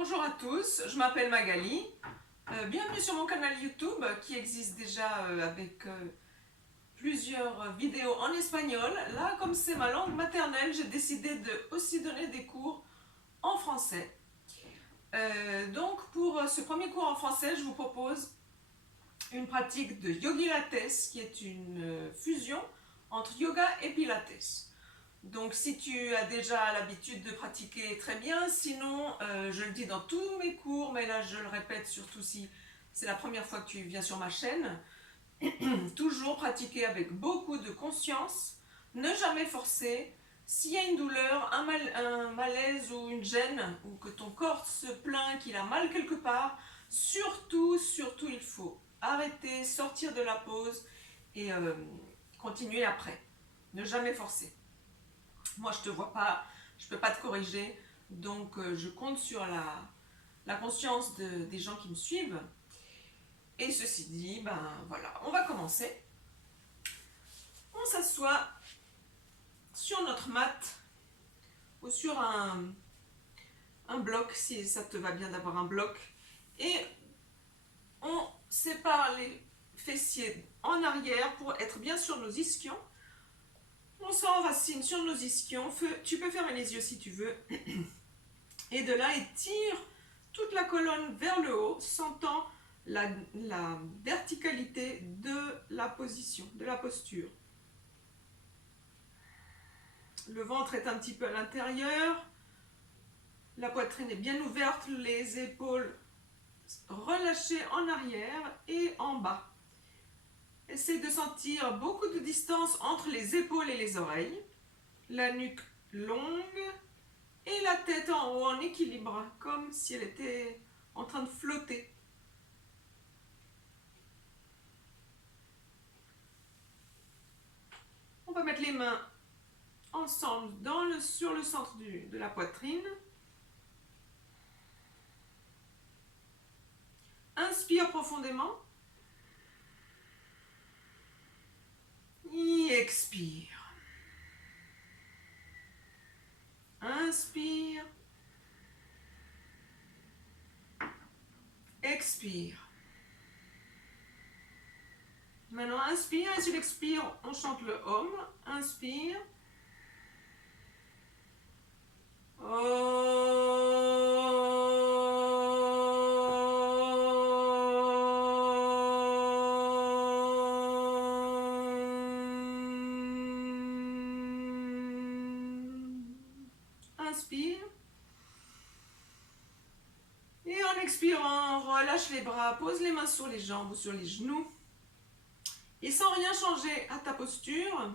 Bonjour à tous, je m'appelle Magali. Bienvenue sur mon canal YouTube qui existe déjà avec plusieurs vidéos en espagnol. Là, comme c'est ma langue maternelle, j'ai décidé de aussi donner des cours en français. Donc pour ce premier cours en français, je vous propose une pratique de Yogi Lattes qui est une fusion entre yoga et pilates. Donc si tu as déjà l'habitude de pratiquer, très bien, sinon je le dis dans tous mes cours, mais là je le répète surtout si c'est la première fois que tu viens sur ma chaîne, toujours pratiquer avec beaucoup de conscience, ne jamais forcer. S'il y a une douleur, un malaise ou une gêne, ou que ton corps se plaint qu'il a mal quelque part, surtout il faut arrêter, sortir de la pause et continuer après. Ne jamais forcer. Moi, je te vois pas, je peux pas te corriger, donc je compte sur la conscience des gens qui me suivent. Et ceci dit, ben voilà, on va commencer. On s'assoit sur notre mat ou sur un bloc, si ça te va bien d'avoir un bloc, et on sépare les fessiers en arrière pour être bien sur nos ischions. On s'enracine sur nos ischions. Tu peux fermer les yeux si tu veux. Et de là, étire toute la colonne vers le haut, sentant la verticalité de la position, de la posture. Le ventre est un petit peu à l'intérieur. La poitrine est bien ouverte, les épaules relâchées en arrière et en bas. Essaye de sentir beaucoup de distance entre les épaules et les oreilles. La nuque longue et la tête en haut en équilibre, comme si elle était en train de flotter. On va mettre les mains ensemble sur le centre de la poitrine. Inspire profondément. Et expire. Inspire. Expire. Maintenant, inspire et sur l'expire, on chante le Om. Inspire. Inspire. Et en expirant, relâche les bras, pose les mains sur les jambes ou sur les genoux. Et sans rien changer à ta posture,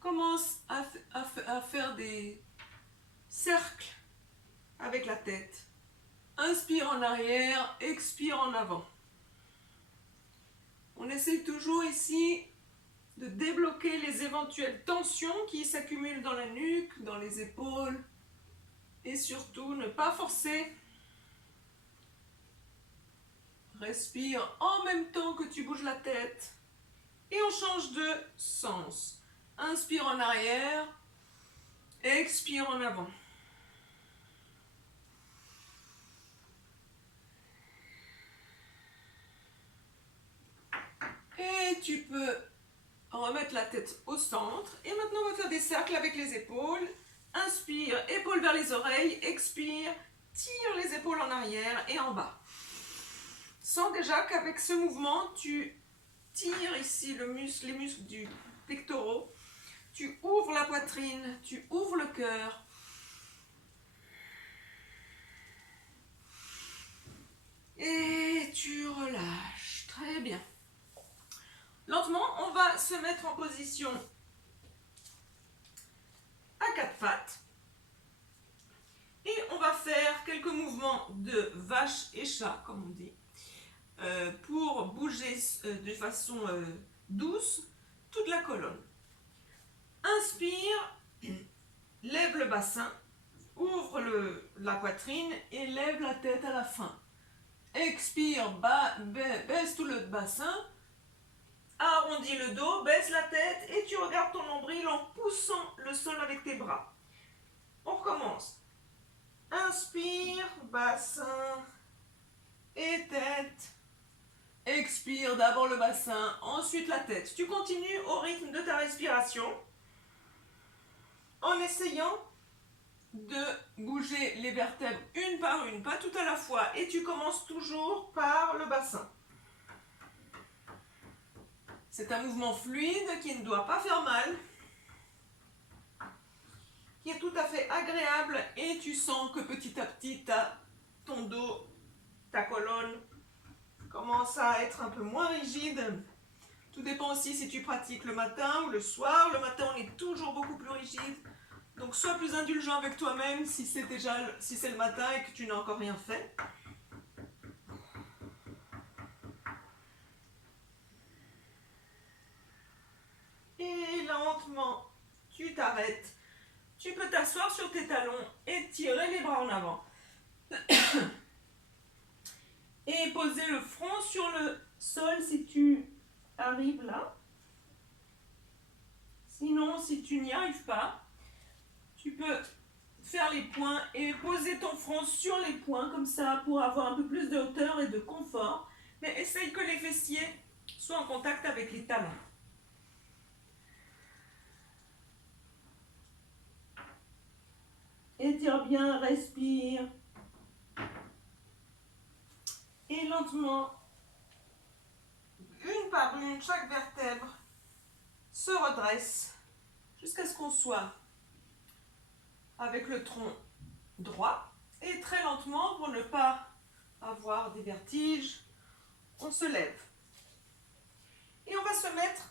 commence à faire des cercles avec la tête. Inspire en arrière, expire en avant. On essaie toujours ici de débloquer les éventuelles tensions qui s'accumulent dans la nuque, dans les épaules. Et surtout, ne pas forcer. Respire en même temps que tu bouges la tête. Et on change de sens. Inspire en arrière, expire en avant. Et tu peux remettre la tête au centre. Et maintenant, on va faire des cercles avec les épaules. Inspire, épaules vers les oreilles. Expire, tire les épaules en arrière et en bas. Sens déjà qu'avec ce mouvement, tu tires ici les muscles du pectoral. Tu ouvres la poitrine, tu ouvres le cœur. Et tu relâches. Très bien. Lentement, on va se mettre en position à quatre pattes. Et on va faire quelques mouvements de vache et chat, comme on dit, pour bouger de façon douce toute la colonne. Inspire, lève le bassin, ouvre la poitrine et lève la tête à la fin. Expire, baisse tout le bassin, arrondis le dos, baisse la tête et tu regardes ton nombril en poussant le sol avec tes bras. On recommence. Inspire, bassin et tête. Expire d'abord le bassin, ensuite la tête. Tu continues au rythme de ta respiration en essayant de bouger les vertèbres une par une, pas tout à la fois. Et tu commences toujours par le bassin. C'est un mouvement fluide qui ne doit pas faire mal, qui est tout à fait agréable et tu sens que petit à petit, ton dos, ta colonne commence à être un peu moins rigide. Tout dépend aussi si tu pratiques le matin ou le soir. Le matin, on est toujours beaucoup plus rigide. Donc, sois plus indulgent avec toi-même si c'est le matin et que tu n'as encore rien fait. Et lentement, tu t'arrêtes. Tu peux t'asseoir sur tes talons et tirer les bras en avant. Et poser le front sur le sol si tu arrives là. Sinon, si tu n'y arrives pas, tu peux faire les poings et poser ton front sur les poings comme ça pour avoir un peu plus de hauteur et de confort. Mais essaye que les fessiers soient en contact avec les talons. Étire bien, respire. Et lentement, une par une, chaque vertèbre se redresse jusqu'à ce qu'on soit avec le tronc droit. Et très lentement, pour ne pas avoir des vertiges, on se lève. Et on va se mettre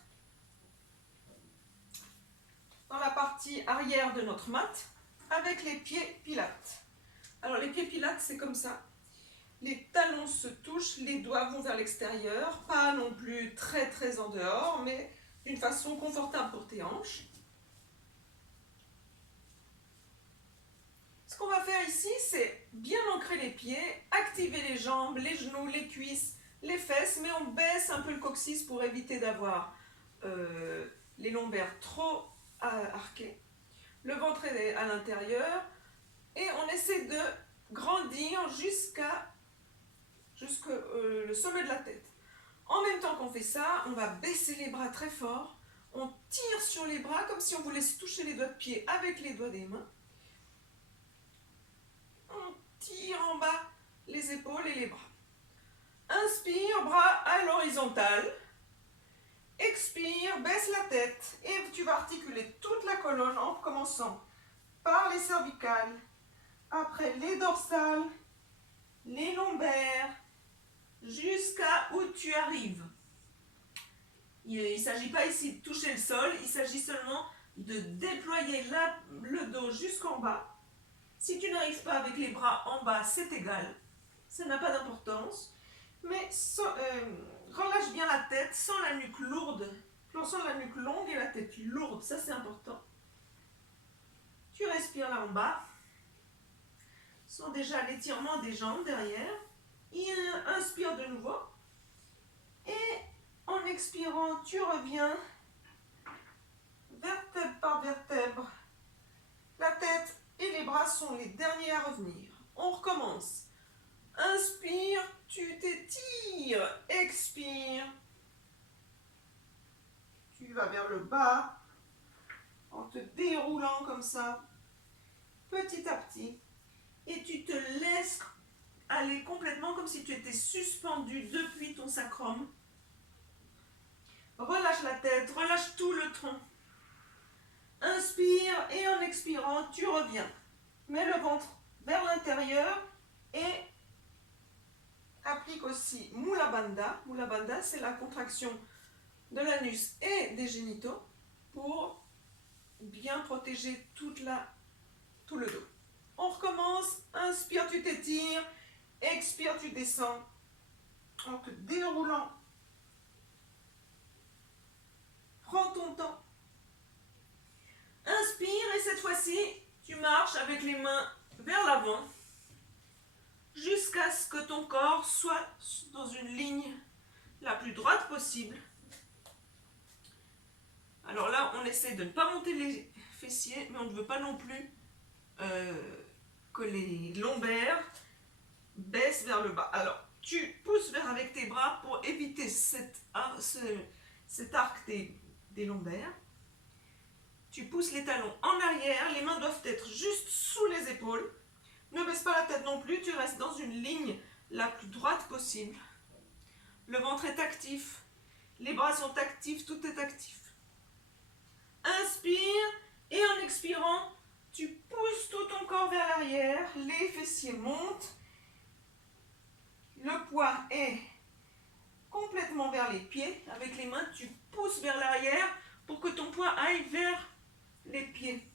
dans la partie arrière de notre mat avec les pieds pilates. Alors les pieds pilates, c'est comme ça. Les talons se touchent, les doigts vont vers l'extérieur, pas non plus très très en dehors, mais d'une façon confortable pour tes hanches. Ce qu'on va faire ici, c'est bien ancrer les pieds, activer les jambes, les genoux, les cuisses, les fesses, mais on baisse un peu le coccyx pour éviter d'avoir les lombaires trop arqués. Le ventre est à l'intérieur et on essaie de grandir jusqu'au le sommet de la tête. En même temps qu'on fait ça, on va baisser les bras très fort. On tire sur les bras comme si on voulait se toucher les doigts de pied avec les doigts des mains. On tire en bas les épaules et les bras. Inspire, bras à l'horizontale. Expire, baisse la tête et tu vas articuler toute la colonne en commençant par les cervicales, après les dorsales, les lombaires, jusqu'à où tu arrives. Il ne s'agit pas ici de toucher le sol, il s'agit seulement de déployer le dos jusqu'en bas. Si tu n'arrives pas avec les bras en bas, c'est égal, ça n'a pas d'importance, mais relâche bien la tête sans la nuque lourde, sans la nuque longue et la tête lourde, ça c'est important. Tu respires là en bas, sens déjà l'étirement des jambes derrière, inspire de nouveau, et en expirant, tu reviens vertèbre par vertèbre. La tête et les bras sont les derniers à revenir. On recommence. Inspire, tu t'étires. Expire. Tu vas vers le bas en te déroulant comme ça, petit à petit. Et tu te laisses aller complètement comme si tu étais suspendu depuis ton sacrum. Relâche la tête, relâche tout le tronc. Inspire et en expirant, tu reviens. Mets le ventre vers l'intérieur et applique aussi Mula Bandha. Mula Bandha, c'est la contraction de l'anus et des génitaux pour bien protéger tout le dos. On recommence. Inspire, tu t'étires. Expire, tu descends en te déroulant. Prends ton temps. Inspire et cette fois-ci, tu marches avec les mains vers l'avant jusqu'à ce que ton corps soit dans une ligne la plus droite possible. Alors là, on essaie de ne pas monter les fessiers, mais on ne veut pas non plus que les lombaires baissent vers le bas. Alors, tu pousses avec tes bras pour éviter cet arc des lombaires. Tu pousses les talons en arrière, les mains doivent être juste sous les épaules. Ne baisse pas la tête non plus, tu restes dans une ligne la plus droite possible. Le ventre est actif, les bras sont actifs, tout est actif. Inspire et en expirant, tu pousses tout ton corps vers l'arrière, les fessiers montent. Le poids est complètement vers les pieds. Avec les mains, tu pousses vers l'arrière pour que ton poids aille vers les pieds.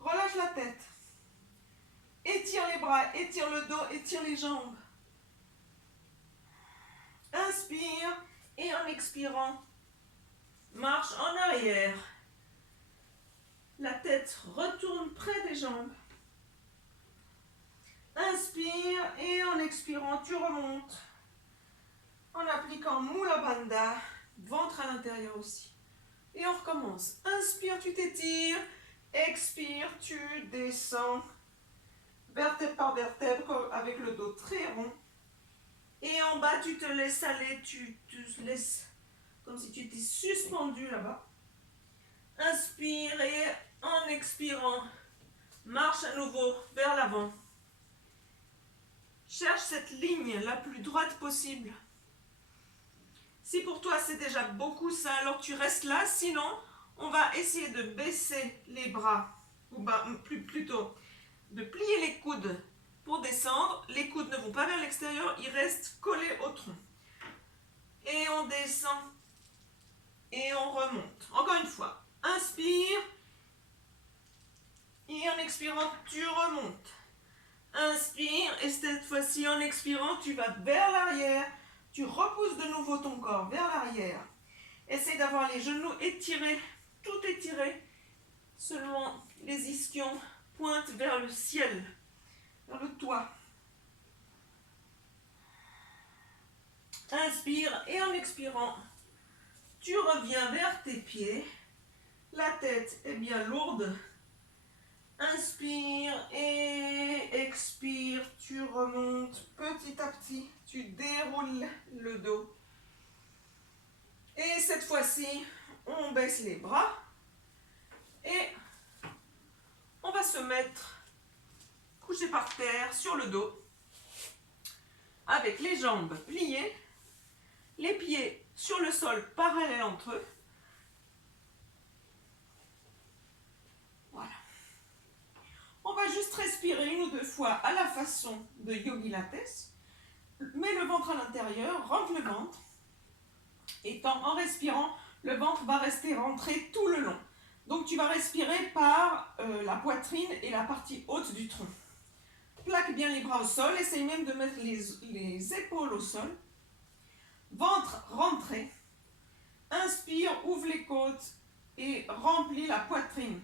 Relâche la tête. Étire les bras, étire le dos, étire les jambes. Inspire et en expirant, marche en arrière. La tête retourne près des jambes. Inspire et en expirant, tu remontes. En appliquant Mula Bandha, ventre à l'intérieur aussi. Et on recommence. Inspire, tu t'étires. Expire, tu descends. Vertèbre par vertèbre avec le dos très rond. Et en bas, tu te laisses aller. Tu te laisses comme si tu étais suspendu là-bas. Inspire et en expirant, marche à nouveau vers l'avant. Cherche cette ligne la plus droite possible. Si pour toi c'est déjà beaucoup ça, alors tu restes là. Sinon, on va essayer de baisser les bras, ou plutôt de plier les coudes pour descendre. Les coudes ne vont pas vers l'extérieur, ils restent collés au tronc. Et on descend et on remonte. Encore une fois, inspire et en expirant, tu remontes. Inspire et cette fois-ci en expirant, tu vas vers l'arrière. Tu repousses de nouveau ton corps vers l'arrière. Essaye d'avoir les genoux étirés, tout étiré. Seulement les ischions pointent vers le ciel, vers le toit. Inspire et en expirant, tu reviens vers tes pieds. La tête est bien lourde. Inspire et expire, tu remontes petit à petit, tu déroules le dos. Et cette fois-ci, on baisse les bras et on va se mettre couché par terre sur le dos avec les jambes pliées, les pieds sur le sol parallèles entre eux. Voilà. On va juste respirer une ou deux fois à la façon de Yogi Lattes. Mets le ventre à l'intérieur, rentre le ventre. Et en respirant, le ventre va rester rentré tout le long. Donc tu vas respirer par la poitrine et la partie haute du tronc. Plaque bien les bras au sol, essaye même de mettre les épaules au sol. Ventre rentré. Inspire, ouvre les côtes et remplis la poitrine.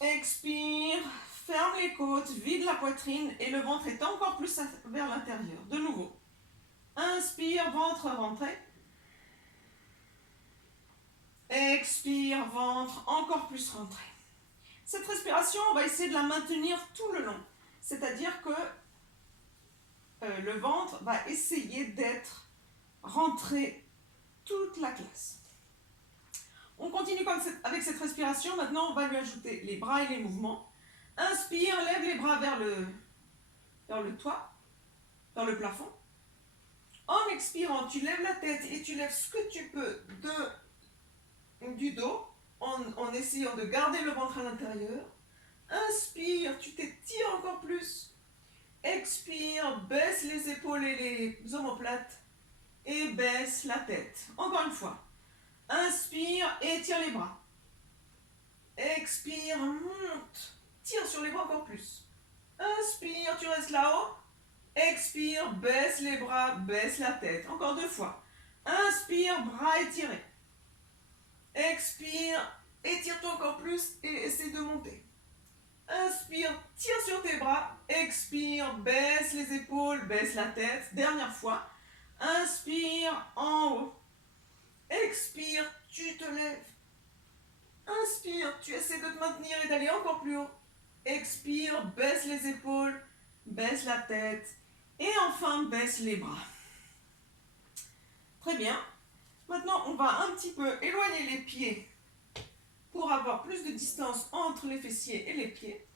Expire, ferme les côtes, vide la poitrine et le ventre est encore plus vers l'intérieur. De nouveau. Inspire, ventre rentré. Expire, ventre encore plus rentré. Cette respiration, on va essayer de la maintenir tout le long. C'est-à-dire que le ventre va essayer d'être rentré toute la classe. On continue avec cette respiration. Maintenant, on va lui ajouter les bras et les mouvements. Inspire, lève les bras vers le toit, vers le plafond. En expirant, tu lèves la tête et tu lèves ce que tu peux du dos en essayant de garder le ventre à l'intérieur. Inspire, tu t'étires encore plus. Expire, baisse les épaules et les omoplates et baisse la tête. Encore une fois. Inspire, étire les bras. Expire, monte. Tire sur les bras encore plus. Inspire, tu restes là-haut. Expire, baisse les bras, baisse la tête. Encore deux fois. Inspire, bras étirés. Expire, étire-toi encore plus et essaie de monter. Inspire, tire sur tes bras. Expire, baisse les épaules, baisse la tête. Dernière fois. Inspire, en haut. Expire, tu te lèves. Inspire, tu essaies de te maintenir et d'aller encore plus haut. expire, baisse les épaules, baisse la tête et enfin baisse les bras. Très bien. Maintenant, on va un petit peu éloigner les pieds pour avoir plus de distance entre les fessiers et les pieds.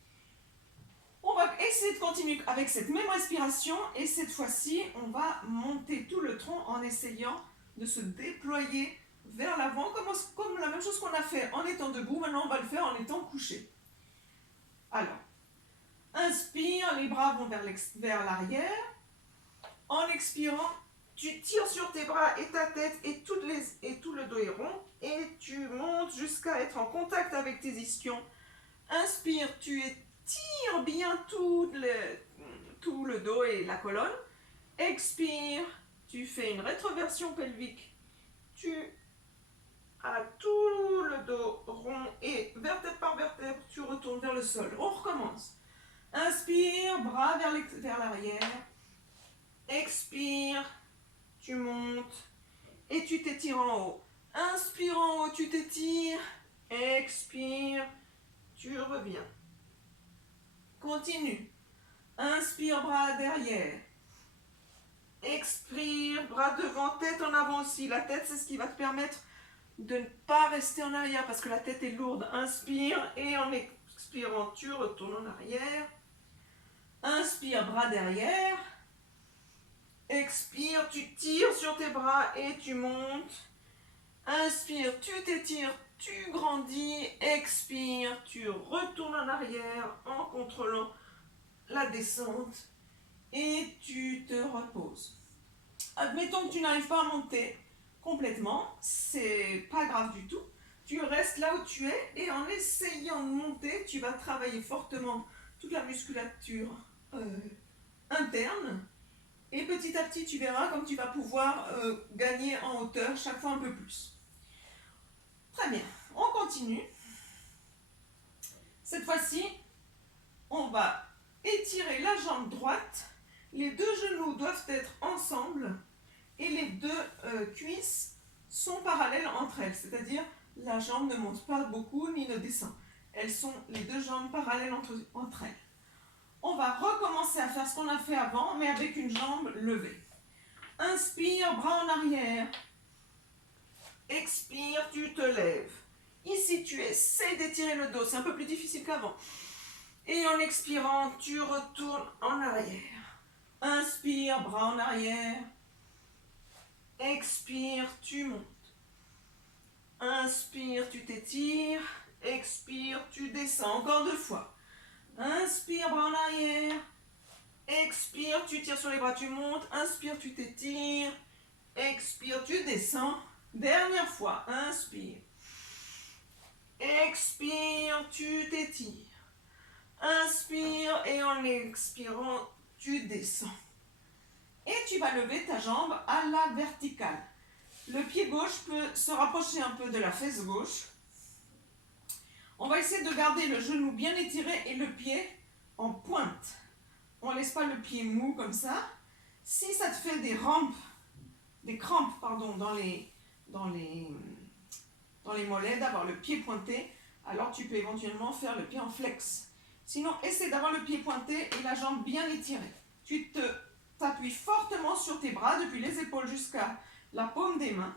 On va essayer de continuer avec cette même respiration et cette fois-ci, on va monter tout le tronc en essayant de se déployer vers l'avant, comme la même chose qu'on a fait en étant debout. Maintenant, on va le faire en étant couché. Alors, inspire, les bras vont vers l'arrière. En expirant, tu tires sur tes bras et ta tête et tout le dos est rond et tu montes jusqu'à être en contact avec tes ischions. Inspire, tu étires bien tout le dos et la colonne. Expire, tu fais une rétroversion pelvique. Tu as tout le dos rond et vertèbre par vertèbre, tu retournes vers le sol. On recommence. Inspire, bras vers l'arrière. Expire, tu montes et tu t'étires en haut. Inspire en haut, tu t'étires. Expire, tu reviens. Continue. Inspire, bras derrière. Expire, bras devant, tête en avant aussi. La tête, c'est ce qui va te permettre de ne pas rester en arrière parce que la tête est lourde. Inspire et en expirant, tu retournes en arrière. Inspire, bras derrière. Expire, tu tires sur tes bras et tu montes. Inspire, tu t'étires, tu grandis. Expire, tu retournes en arrière en contrôlant la descente et tu te reposes. Admettons que tu n'arrives pas à monter complètement, c'est pas grave du tout. Tu restes là où tu es et en essayant de monter, tu vas travailler fortement toute la musculature interne. Et petit à petit, tu verras comme tu vas pouvoir gagner en hauteur chaque fois un peu plus. Très bien, on continue. Cette fois-ci, on va étirer la jambe droite. Les deux genoux doivent être ensemble et les deux cuisses sont parallèles entre elles. C'est-à-dire, la jambe ne monte pas beaucoup ni ne descend. Elles sont les deux jambes parallèles entre elles. On va recommencer à faire ce qu'on a fait avant, mais avec une jambe levée. Inspire, bras en arrière. Expire, tu te lèves. Ici, tu essaies d'étirer le dos. C'est un peu plus difficile qu'avant. Et en expirant, tu retournes en arrière. Inspire, bras en arrière. Expire, tu montes. Inspire, tu t'étires. Expire, tu descends. Encore 2 fois. Inspire, bras en arrière. Expire, tu tires sur les bras, tu montes. Inspire, tu t'étires. Expire, tu descends. Dernière fois. Inspire. Expire, tu t'étires. Inspire et en expirant, tu descends. Et tu vas lever ta jambe à la verticale. Le pied gauche peut se rapprocher un peu de la fesse gauche. On va essayer de garder le genou bien étiré et le pied en pointe. On ne laisse pas le pied mou comme ça. Si ça te fait des crampes dans les mollets, d'avoir le pied pointé, alors tu peux éventuellement faire le pied en flex. Sinon, essaie d'avoir le pied pointé et la jambe bien étirée. Tu t'appuies fortement sur tes bras depuis les épaules jusqu'à la paume des mains.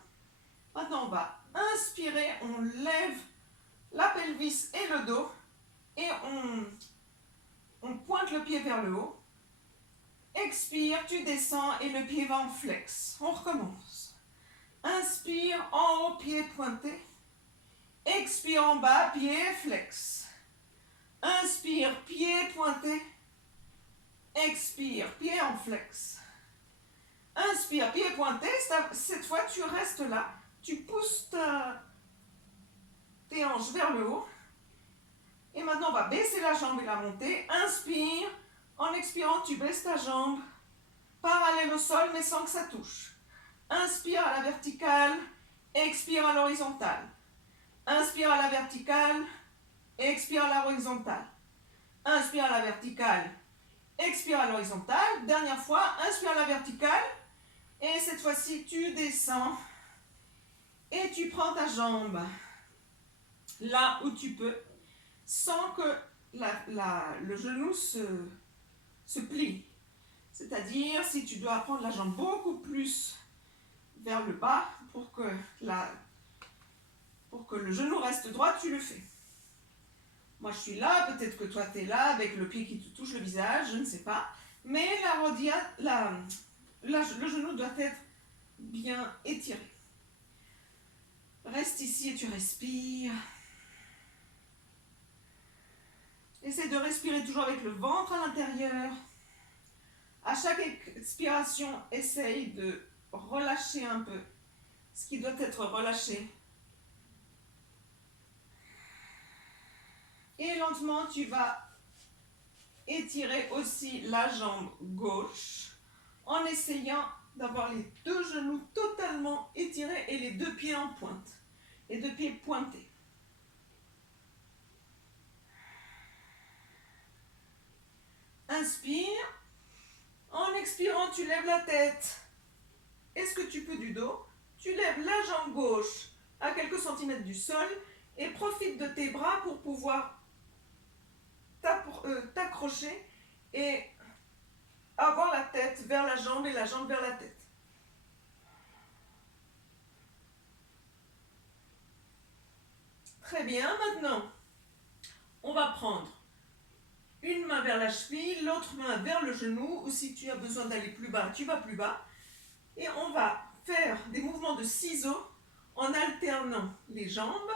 Maintenant, on va inspirer, on lève la pelvis et le dos et on pointe le pied vers le haut. Expire, tu descends et le pied va en flex. On recommence. Inspire, en haut, pied pointé. Expire en bas, pied flex. Inspire, pied pointé. Expire, pied en flex. Inspire, pied pointé. Cette fois, tu restes là. Tu pousses tes hanches vers le haut. Et maintenant, on va baisser la jambe et la monter. Inspire. En expirant, tu baisses ta jambe. Parallèle au sol, mais sans que ça touche. Inspire à la verticale. Expire à l'horizontale. Inspire à la verticale. Expire à l'horizontale. Inspire à la verticale. Expire à l'horizontale. Dernière fois, inspire à la verticale. Et cette fois-ci, tu descends. Et tu prends ta jambe là où tu peux, sans que le genou se plie. C'est-à-dire, si tu dois prendre la jambe beaucoup plus vers le bas pour que le genou reste droit, tu le fais. Moi, je suis là, peut-être que toi, tu es là avec le pied qui te touche le visage, je ne sais pas. Mais le genou doit être bien étiré. Reste ici et tu respires. Essaie de respirer toujours avec le ventre à l'intérieur. À chaque expiration, essaye de relâcher un peu ce qui doit être relâché. Et lentement, tu vas étirer aussi la jambe gauche en essayant d'avoir les deux genoux totalement étirés et les deux pieds en pointe. Les deux pieds pointés. Inspire. En expirant, tu lèves la tête. Est-ce que tu peux du dos? Tu lèves la jambe gauche à quelques centimètres du sol et profite de tes bras pour pouvoir t'accrocher et avoir la tête vers la jambe et la jambe vers la tête. Très bien, maintenant, on va prendre une main vers la cheville, l'autre main vers le genou, ou si tu as besoin d'aller plus bas, tu vas plus bas. Et on va faire des mouvements de ciseaux en alternant les jambes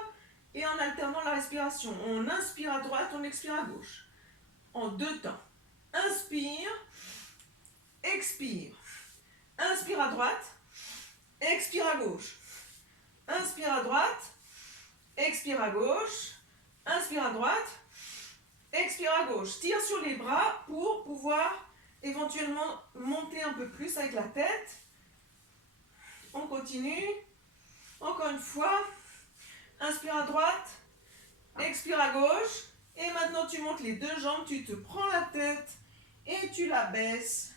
et en alternant la respiration. On inspire à droite, on expire à gauche. En deux temps. Inspire, expire. Inspire à droite, expire à gauche. Inspire à droite, expire à gauche. Inspire à droite, expire à gauche. Tire sur les bras pour pouvoir éventuellement monter un peu plus avec la tête. On continue. Encore une fois. Inspire à droite, expire à gauche. Et maintenant, tu montes les deux jambes, tu te prends la tête et tu la baisses.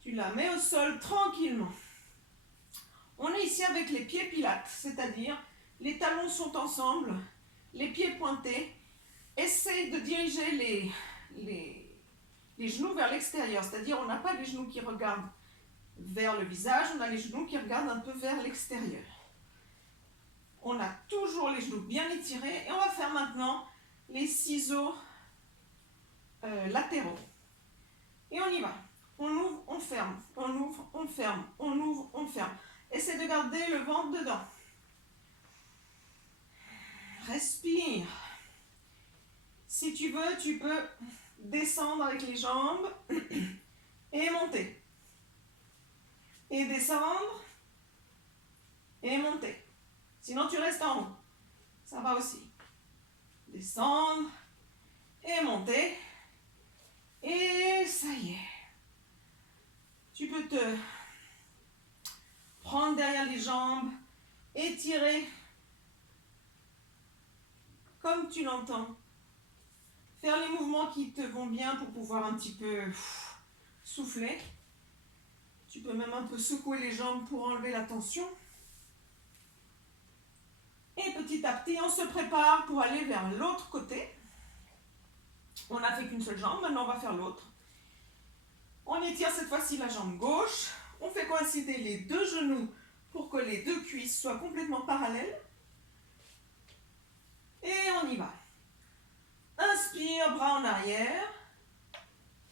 Tu la mets au sol tranquillement. On est ici avec les pieds pilates, c'est-à-dire les talons sont ensemble, les pieds pointés. Essaye de diriger les genoux vers l'extérieur, c'est-à-dire on n'a pas les genoux qui regardent vers le visage, on a les genoux qui regardent un peu vers l'extérieur. On a toujours les genoux bien étirés et on va faire maintenant les ciseaux latéraux. Et on y va. On ouvre, on ferme, on ouvre, on ferme, on ouvre, on ferme. Essaie de garder le ventre dedans. Respire. Si tu veux, tu peux descendre avec les jambes et monter. Et descendre et monter. Sinon, tu restes en haut. Ça va aussi. Descendre et monter. Et ça y est. Tu peux te prendre derrière les jambes, étirer comme tu l'entends. Faire les mouvements qui te vont bien pour pouvoir un petit peu souffler. Tu peux même un peu secouer les jambes pour enlever la tension. Et petit à petit, on se prépare pour aller vers l'autre côté. On n'a fait qu'une seule jambe, maintenant on va faire l'autre. On étire cette fois-ci la jambe gauche. On fait coïncider les deux genoux pour que les deux cuisses soient complètement parallèles. Et on y va. Inspire, bras en arrière.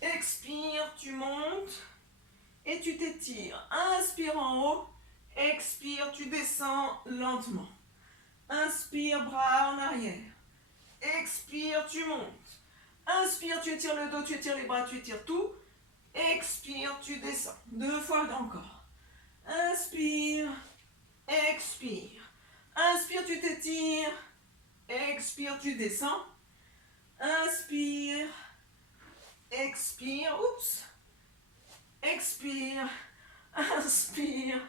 Expire, tu montes. Et tu t'étires. Inspire en haut. Expire, tu descends lentement. Inspire, bras en arrière. Expire, tu montes. Inspire, tu étires le dos, tu étires les bras, tu étires tout. Expire, tu descends. Deux fois encore. Inspire, expire. Inspire, tu t'étires. Expire, tu descends. Inspire, expire. Oups. Expire, inspire,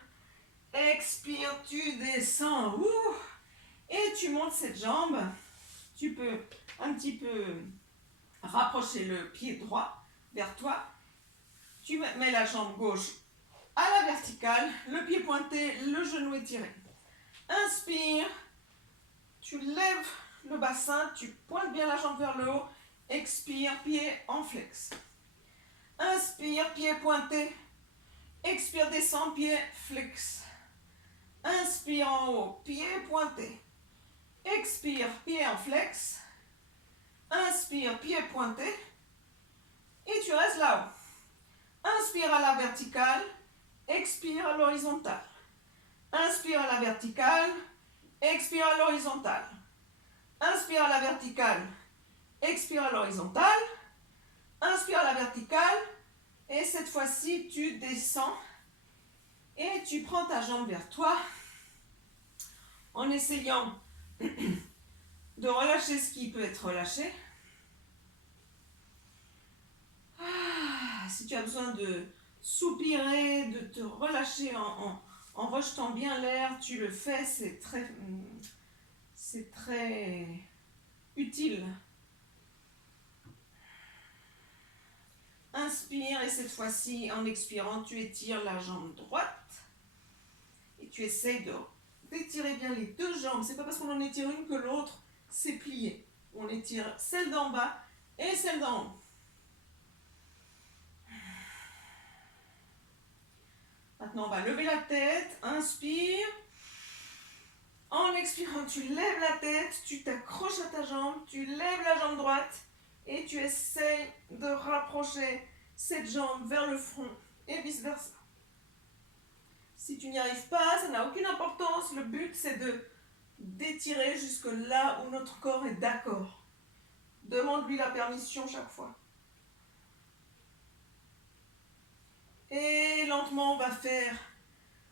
expire, tu descends. Ouh. Et tu montes cette jambe. Tu peux un petit peu rapprocher le pied droit vers toi. Tu mets la jambe gauche à la verticale, le pied pointé, le genou étiré. Inspire, tu lèves le bassin, tu pointes bien la jambe vers le haut expire, pied en flex. Inspire, pied pointé. Expire, descend, pied flex. Inspire en haut, pied pointé. Expire, pied en flex. Inspire, pied pointé. Et tu restes là-haut. Inspire à la verticale. Expire à l'horizontale. Inspire à la verticale. Expire à l'horizontale. Inspire à la verticale. Expire à l'horizontale. Inspire à la verticale. Et cette fois-ci, tu descends. Et tu prends ta jambe vers toi. En essayant de relâcher ce qui peut être relâché. Si tu as besoin de soupirer, de te relâcher en rejetant bien l'air, tu le fais, c'est très utile. Inspire et cette fois-ci, en expirant, tu étires la jambe droite et tu essayes d'étirer bien les deux jambes. C'est pas parce qu'on en étire une que l'autre s'est pliée. On étire celle d'en bas et celle d'en haut. Maintenant, on va lever la tête. Inspire. En expirant, tu lèves la tête, tu t'accroches à ta jambe, tu lèves la jambe droite et tu essayes de rapprocher cette jambe vers le front et vice-versa. Si tu n'y arrives pas, ça n'a aucune importance. Le but, c'est d'étirer jusque là où notre corps est d'accord. Demande-lui la permission chaque fois. Et lentement,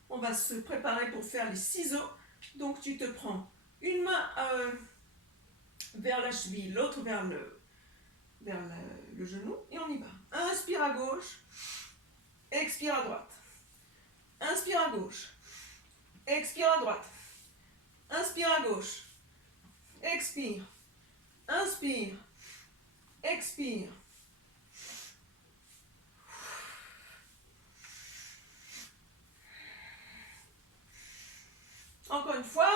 on va se préparer pour faire les ciseaux. Donc, tu te prends une main vers la cheville, l'autre vers le genou, et on y va. Inspire à gauche, expire à droite. Inspire à gauche, expire à droite. Inspire à gauche, expire, inspire, expire. Encore une fois.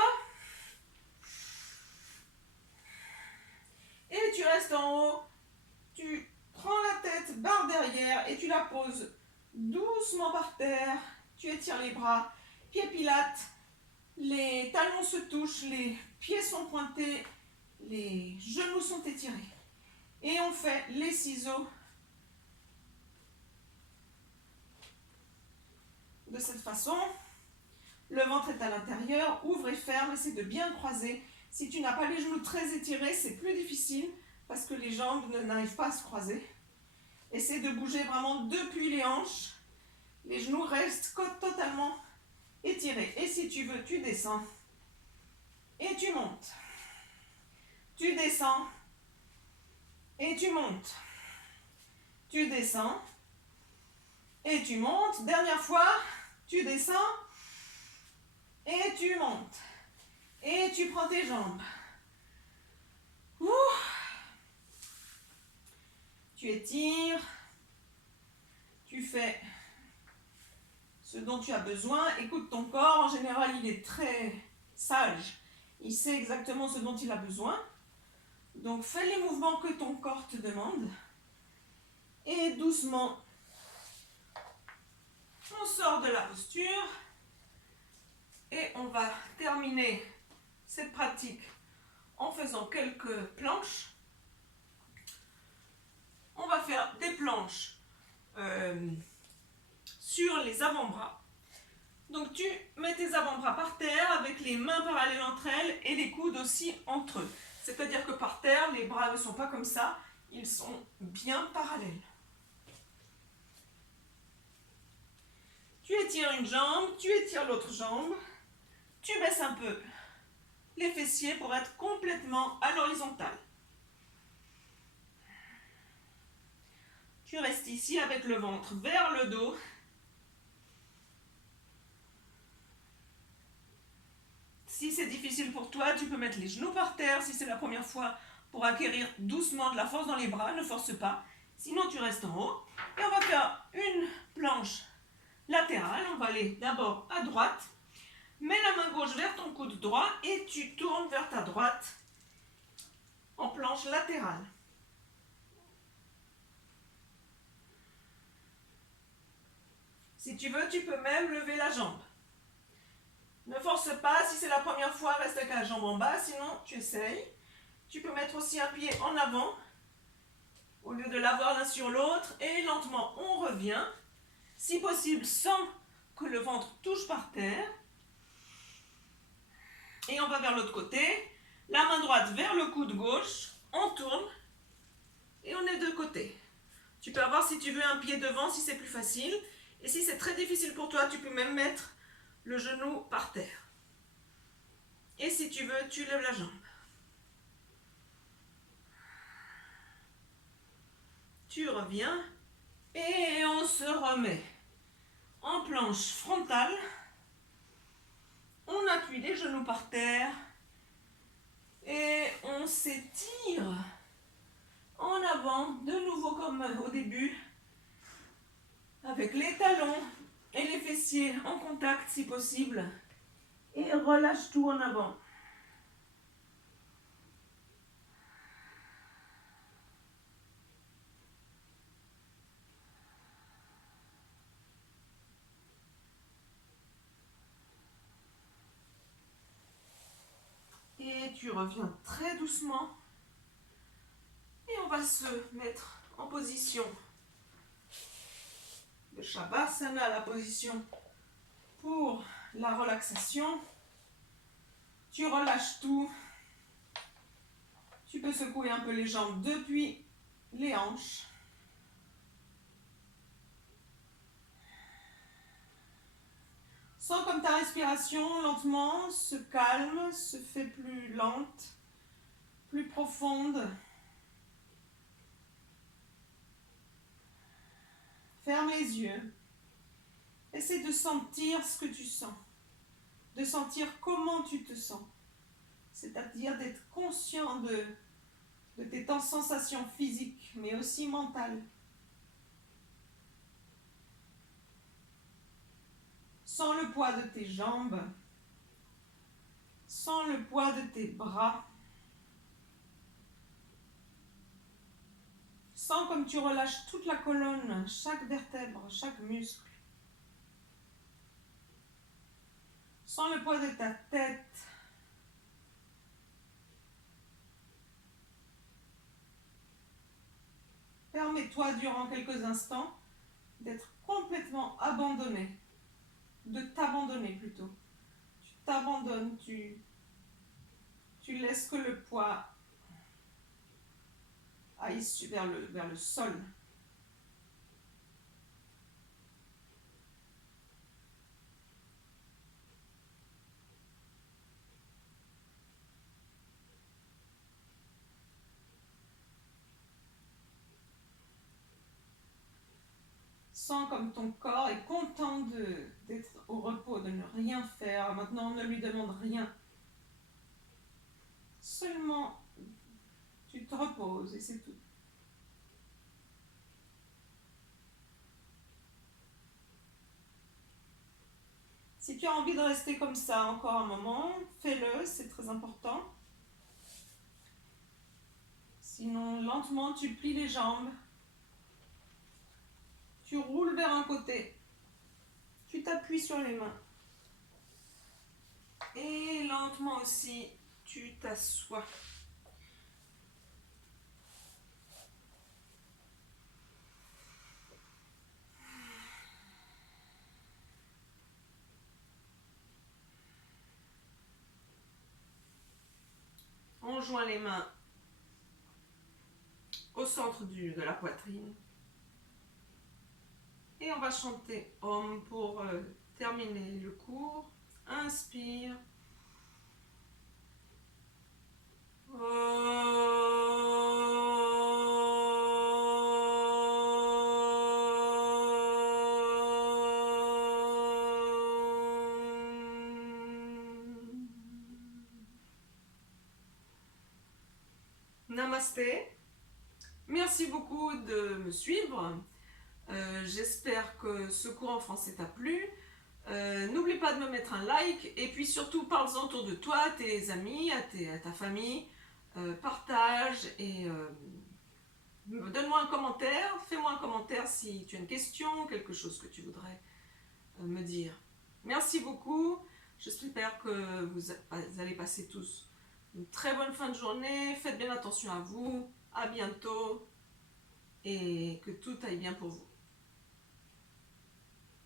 Et tu restes en haut. Tu prends la tête, barre derrière et tu la poses doucement par terre. Tu étires les bras, pieds pilates. Les talons se touchent, les pieds sont pointés, les genoux sont étirés. Et on fait les ciseaux de cette façon. Le ventre est à l'intérieur, ouvre et ferme, essaie de bien croiser. Si tu n'as pas les genoux très étirés, c'est plus difficile parce que les jambes n'arrivent pas à se croiser. Essaie de bouger vraiment depuis les hanches. Les genoux restent totalement étirés. Et si tu veux, tu descends et tu montes. Tu descends et tu montes. Tu descends et tu montes. Dernière fois, tu descends et tu montes. Et tu prends tes jambes. Ouh. Tu étires. Tu fais ce dont tu as besoin. Écoute ton corps. En général, il est très sage. Il sait exactement ce dont il a besoin. Donc, fais les mouvements que ton corps te demande. Et doucement, on sort de la posture. Et on va terminer cette pratique en faisant quelques planches. On va faire des planches sur les avant-bras. Donc tu mets tes avant-bras par terre avec les mains parallèles entre elles et les coudes aussi entre eux. C'est-à-dire que par terre, les bras ne sont pas comme ça, ils sont bien parallèles. Tu étires une jambe, tu étires l'autre jambe. Tu baisses un peu les fessiers pour être complètement à l'horizontale. Tu restes ici avec le ventre vers le dos. Si c'est difficile pour toi, tu peux mettre les genoux par terre si c'est la première fois pour acquérir doucement de la force dans les bras. Ne force pas. Sinon, tu restes en haut. Et on va faire une planche latérale. On va aller d'abord à droite. Mets la main gauche vers ton coude droit et tu tournes vers ta droite en planche latérale. Si tu veux, tu peux même lever la jambe. Ne force pas, si c'est la première fois, reste avec la jambe en bas, sinon tu essayes. Tu peux mettre aussi un pied en avant, au lieu de l'avoir l'un sur l'autre, et lentement on revient, si possible sans que le ventre touche par terre. Et on va vers l'autre côté, la main droite vers le coude gauche, on tourne, et on est de côté. Tu peux avoir, si tu veux, un pied devant, si c'est plus facile. Et si c'est très difficile pour toi, tu peux même mettre le genou par terre. Et si tu veux, tu lèves la jambe. Tu reviens et on se remet en planche frontale. On appuie les genoux par terre et on s'étire en avant, de nouveau comme au début, avec les talons et les fessiers en contact si possible. Et relâche tout en avant. Et tu reviens très doucement. Et on va se mettre en position de Shavasana, la position pour la relaxation. Tu relâches tout. Tu peux secouer un peu les jambes depuis les hanches. Sens comme ta respiration lentement se calme, se fait plus lente, plus profonde. Ferme les yeux. Essaie de sentir ce que tu sens, de sentir comment tu te sens. C'est-à-dire d'être conscient de tes sensations physiques, mais aussi mentales. Sens le poids de tes jambes, sens le poids de tes bras. Sens comme tu relâches toute la colonne, chaque vertèbre, chaque muscle. Sens le poids de ta tête. Permets-toi durant quelques instants d'être complètement abandonné, de t'abandonner plutôt. Tu t'abandonnes, tu laisses que le poids aille vers le sol. Sens comme ton corps est content d'être au repos, de ne rien faire. Maintenant, on ne lui demande rien. Seulement, tu te reposes et c'est tout. Si tu as envie de rester comme ça encore un moment, fais-le, c'est très important. Sinon, lentement, tu plies les jambes. Tu roules vers un côté. Tu t'appuies sur les mains. Et lentement aussi, tu t'assois. On joint les mains au centre de la poitrine. Et on va chanter Om pour terminer le cours. Inspire. Namasté. Merci beaucoup de me suivre. J'espère que ce cours en français t'a plu. N'oublie pas de me mettre un like et puis surtout parle-en autour de toi, à tes amis, à ta famille. Partage et donne-moi un commentaire. Fais-moi un commentaire si tu as une question, quelque chose que tu voudrais me dire. Merci beaucoup. J'espère que vous allez passer tous une très bonne fin de journée. Faites bien attention à vous. À bientôt. Et que tout aille bien pour vous.